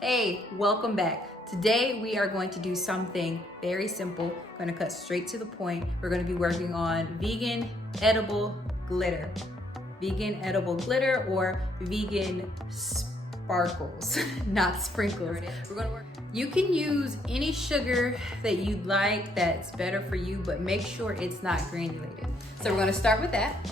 Hey, welcome back. Today we are going to do something very simple. Going to cut straight to the point. We're going to be working on vegan edible glitter. Vegan edible glitter or vegan sparkles, not sprinkles. You can use any sugar that you'd like that's better for you, but make sure it's not granulated. So we're going to start with that.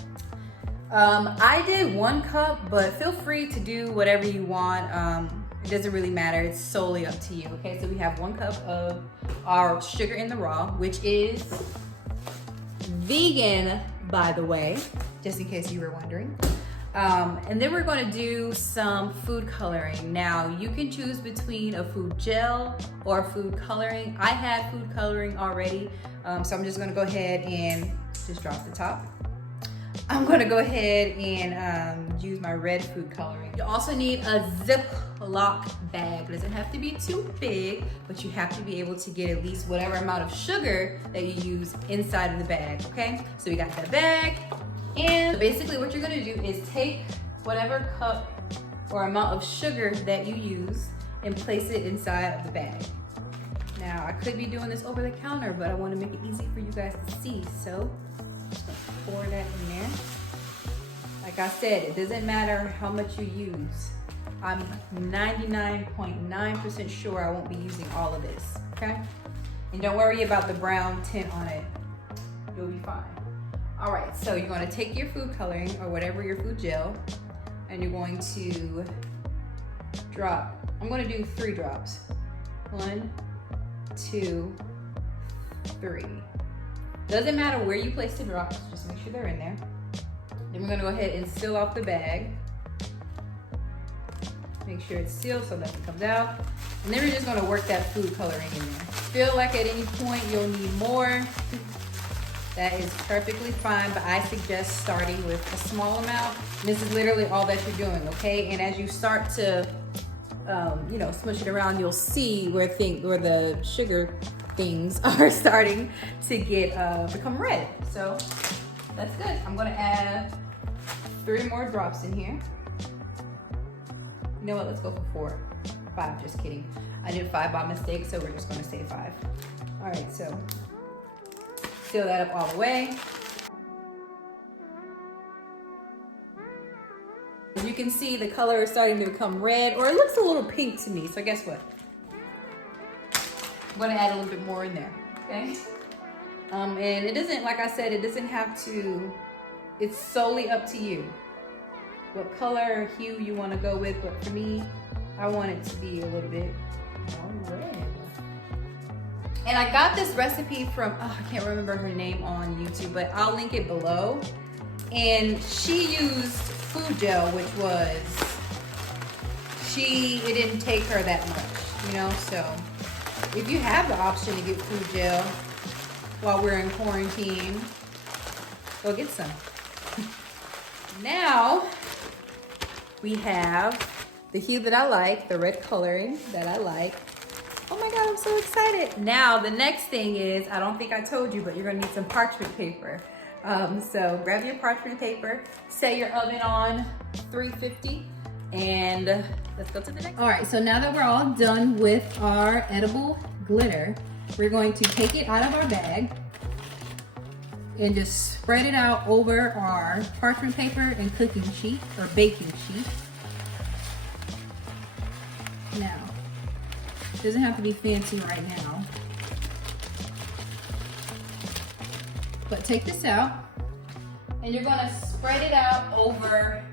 I did 1 cup, but feel free to do whatever you want. It doesn't really matter, it's solely up to you. Okay, so we have 1 cup of our sugar in the raw, which is vegan, by the way, just in case you were wondering. And then we're gonna do some food coloring. Now, you can choose between a food gel or food coloring. I had food coloring already, so I'm just gonna go ahead and just drop the top. I'm gonna go ahead and use my red food coloring. You also need a Ziploc bag. It doesn't have to be too big, but you have to be able to get at least whatever amount of sugar that you use inside of the bag, okay? So we got that bag, and basically what you're gonna do is take whatever cup or amount of sugar that you use and place it inside of the bag. Now, I could be doing this over the counter, but I wanna make it easy for you guys to see, so pour that in there. Like I said, it doesn't matter how much you use. I'm 99.9% sure I won't be using all of this, okay? And don't worry about the brown tint on it. You'll be fine. All right, so you're gonna take your food coloring or whatever your food gel, and you're going to drop, I'm gonna do 3 drops. 1, 2, 3. Doesn't matter where you place the drops, just make sure they're in there. Then we're gonna go ahead and seal off the bag. Make sure it's sealed so nothing comes out. And then we're just gonna work that food coloring in there. Feel like at any point you'll need more, that is perfectly fine, but I suggest starting with a small amount. And this is literally all that you're doing, okay? And as you start to, smush it around, you'll see where the sugar things are starting to get become red. So that's good. I'm gonna add 3 more drops in here. You know what, let's go for 4. 5, just kidding. I did 5 by mistake, so we're just gonna say 5. All right, so seal that up all the way. As you can see, the color is starting to become red, or it looks a little pink to me, so guess what? I'm gonna add a little bit more in there, okay? And it doesn't, like I said, it doesn't have to, it's solely up to you. What color or hue you wanna go with, but for me, I want it to be a little bit more red. And I got this recipe from, I can't remember her name on YouTube, but I'll link it below. And she used food gel, which was, it didn't take her that much, so. If you have the option to get food gel while we're in quarantine, go get some. Now, we have the hue that I like, the red coloring that I like. Oh my God, I'm so excited. Now, the next thing is, I don't think I told you, but you're gonna need some parchment paper. So grab your parchment paper, set your oven on 350, and let's go to the next. All right, so now that we're all done with our edible glitter, we're going to take it out of our bag and just spread it out over our parchment paper and cooking sheet or baking sheet. Now, it doesn't have to be fancy right now, but take this out and you're gonna spread it out over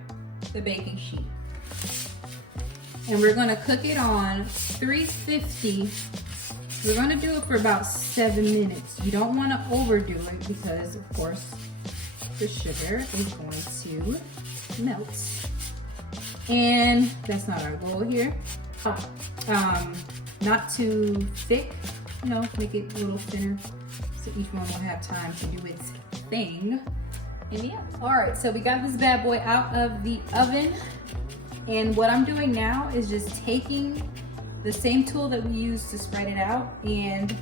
the baking sheet. And we're gonna cook it on 350. We're gonna do it for about 7 minutes. You don't wanna overdo it because, of course, the sugar is going to melt. And that's not our goal here. Not too thick, make it a little thinner so each one will have time to do its thing in the oven. All right, so we got this bad boy out of the oven. And what I'm doing now is just taking the same tool that we used to spread it out and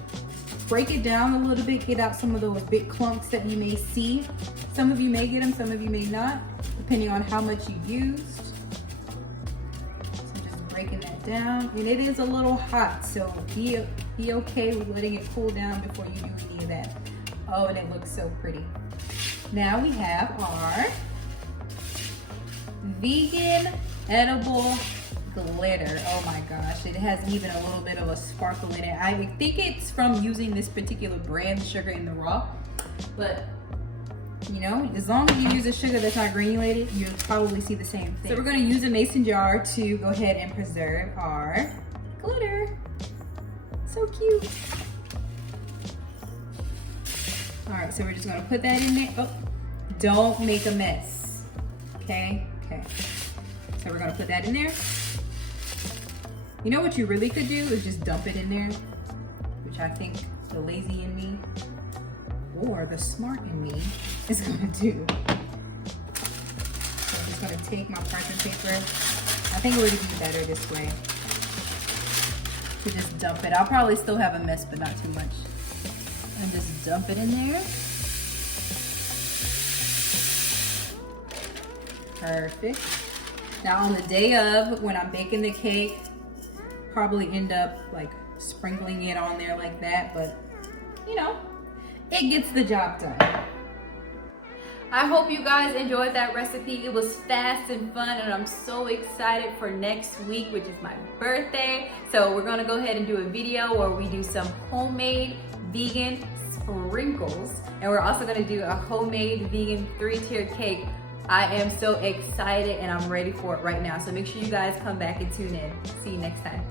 break it down a little bit, get out some of those big clumps that you may see. Some of you may get them, some of you may not, depending on how much you used. So just break breaking that down. And it is a little hot, so be okay with letting it cool down before you do any of that. Oh, and it looks so pretty. Now we have our vegan edible glitter. Oh my gosh, it has even a little bit of a sparkle in it. I think it's from using this particular brand sugar in the raw, but you know, as long as you use a sugar that's not granulated, you'll probably see the same thing. So we're gonna use a mason jar to go ahead and preserve our glitter. So cute. All right, so we're just gonna put that in there. Oh, don't make a mess, okay? Okay, so we're gonna put that in there. You know what you really could do is just dump it in there, which I think the lazy in me or the smart in me is gonna do. So I'm just gonna take my parchment paper. I think it would be better this way to just dump it. I'll probably still have a mess, but not too much. And just dump it in there. Perfect. Now on the day of, when I'm baking the cake, probably end up like sprinkling it on there like that, but you know, it gets the job done. I hope you guys enjoyed that recipe. It was fast and fun, and I'm so excited for next week, which is my birthday. So we're gonna go ahead and do a video where we do some homemade vegan sprinkles, and we're also gonna do a homemade vegan 3-tier cake. I am so excited and I'm ready for it right now. So make sure you guys come back and tune in. See you next time.